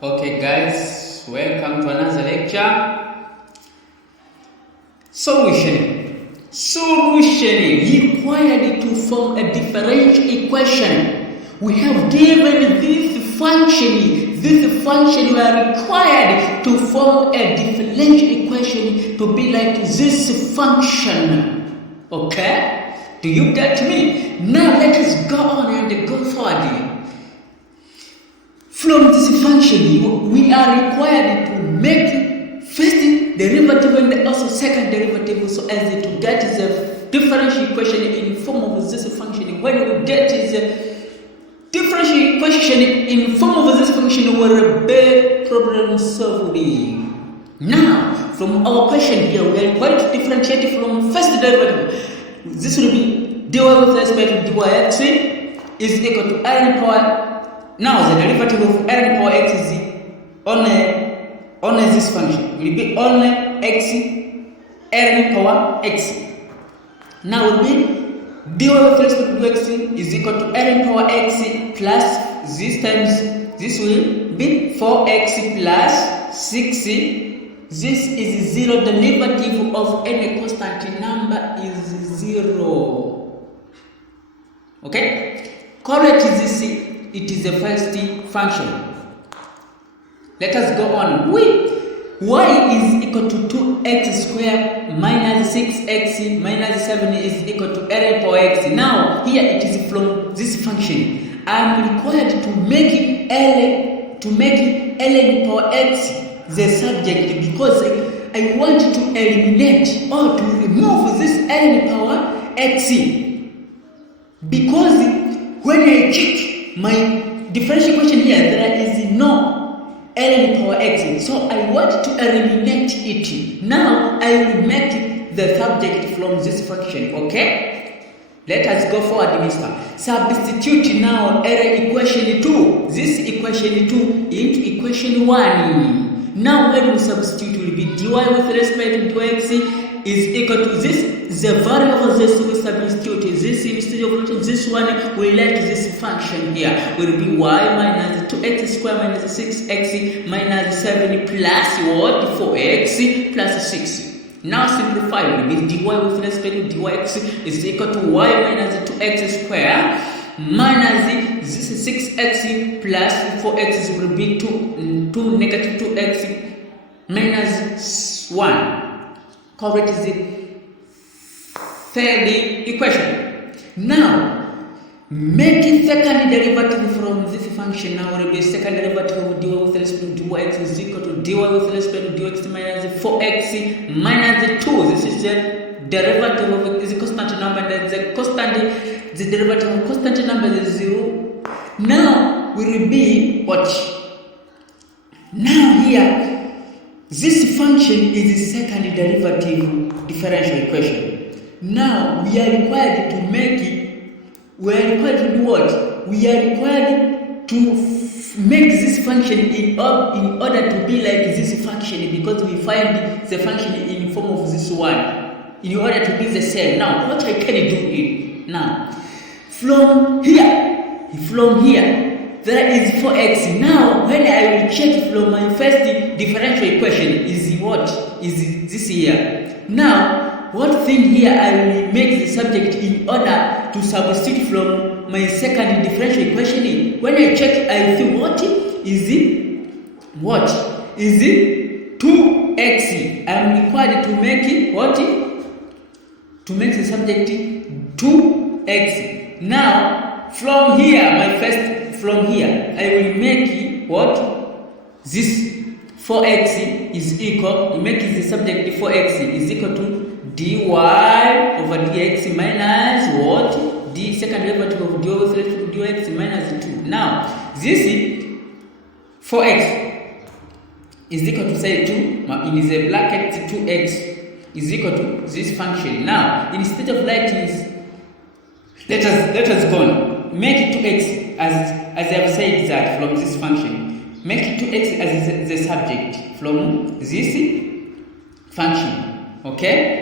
Okay guys, welcome to another lecture. Solution required to form a differential equation. We have given this function. This function we are required to form a differential equation to be like this function. Okay? Do you get me? Now let us go on and go forward. From this function, we are required to make first derivative and also second derivative so as to get the differential equation in form of this function. When we get the differential equation in form of this function, we'll be problem solving. Now, from our question here, we are required to differentiate from first derivative. This will be dy with respect to dx is equal to n power. Now the derivative of n power x is only this function will be only x n power x. Now will be dy with respect to x is equal to n power x plus this times this will be 4x plus 6. This is 0. The derivative of any constant number is 0. Okay? Correct this. It is the first function. Let us go on. Y is equal to 2x squared minus 6x minus 7 is equal to n power x. Now, here it is from this function. I am required to make ln power x the subject because I want to eliminate or to remove this ln power x. Because when I check my differential equation here, there is no ln power x, so I want to eliminate it. Now I will make the subject from this function. Okay, let us go forward, mister. Substitute now equation 2, this equation 2 into equation 1. Now when we substitute, will be dy with respect to x is equal to this. The value of this we substitute this instead of this one. We let this function here will be y minus 2x squared minus 6x minus 7 plus what? 4x plus 6. Now simplify. Will be dy with respect to dx is equal to y minus 2x squared minus this 6x plus 4x will be 2 negative 2x minus 1. Correct is it? Third equation. Now, make second derivative from this function. Now, will be second derivative of dy with respect to dx is equal to dy with respect to dx minus 4x minus 2. This is the derivative of is a constant number, and the derivative of constant number is 0. Now, will be what? Now here, this function is the second derivative differential equation. Now we are required to make it. We are required to do what? We are required to make this function in order to be like this function, because we find the function in form of this one in order to be the same. Now what I can do is now from here there is 4x. Now when I will check from my first differential equation is what? Is this here. Now what thing here I will make the subject in order to substitute from my second differential equation. When I check, I see what is it? What is it? 2x. I am required to make it what? To make the subject 2x. Now from here, I will make it what? This 4x is equal. You make the subject 4x is equal to dy over dx minus what? The second derivative of dy with respect to dx minus 2. Now, this 4x is equal to say 2, in the bracket 2x is equal to this function. Now, instead of writing this, let us go on. Make it 2x as I have said that from this function. Make it 2x as the subject from this function. Okay?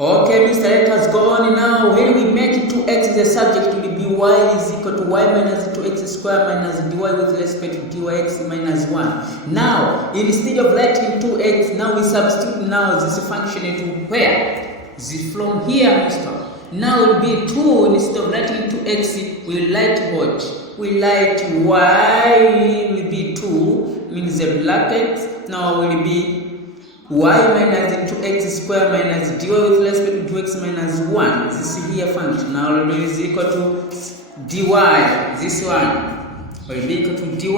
Okay, Mr. Let us go on now. When we make 2x the subject will be y is equal to y minus 2x square minus dy with respect to dyx minus 1. Now, instead of writing 2x, now we substitute now this function into where? This from here, Mr. Now it will be 2. Instead of writing 2x, we write what? We write y will be 2, means the bracket. Now will be y minus 2x square minus dy with respect to 2x minus 1. This is here function. Now will be equal to dy. This one will be equal to dy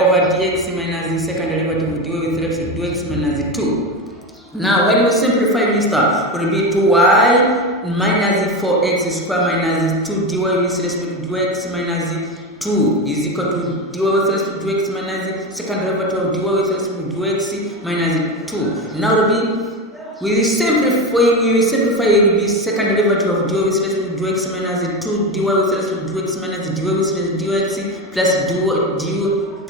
over dx minus the second derivative of dy with respect to 2x minus 2. Now when we simplify, Mr. will be 2y minus 4x square minus 2 dy with respect to dx minus 2 is equal to dy with respect to dx minus second derivative of dy with respect to dx minus 2. Now we will simplify, it will be second derivative of dy with respect to dx minus 2 dy with respect to dx minus dy with respect to dx plus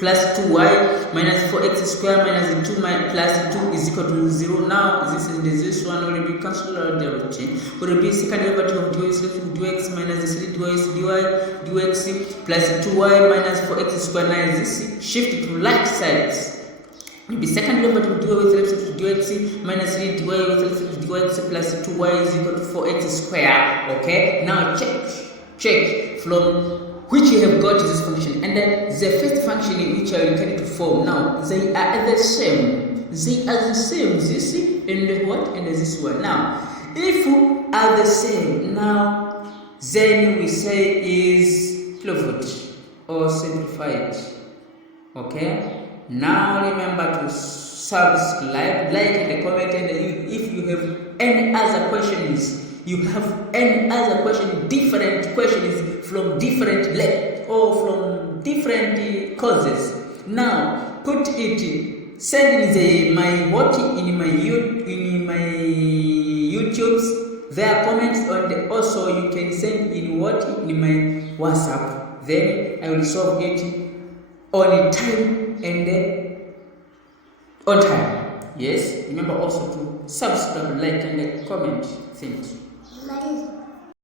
plus 2y minus 4x square minus 2 plus 2 is equal to 0. Now this one will be cancelled out derivative. Will be second derivative of dy with respect to dx minus 3 dx plus 2y minus 4x square. Now this shift to right sides. Will be second derivative of dy with respect to dx minus 3 dy with respect to dx plus 2y is equal to 4x square. Okay. Now check from which you have got this function, and then the first function in which I will carry to form. Now they are the same. They are the same. This and what and this one. Now if are the same, now then we say is proved or simplified. Okay. Now remember to subscribe, like, and comment, and if you have any other questions. You have any other question, different questions from different lab or from different courses. Now put it, send in my YouTube's their comments, and also you can send in in my WhatsApp. Then I will solve it on time and on time. Yes, remember also to subscribe, like, and comment. Thanks.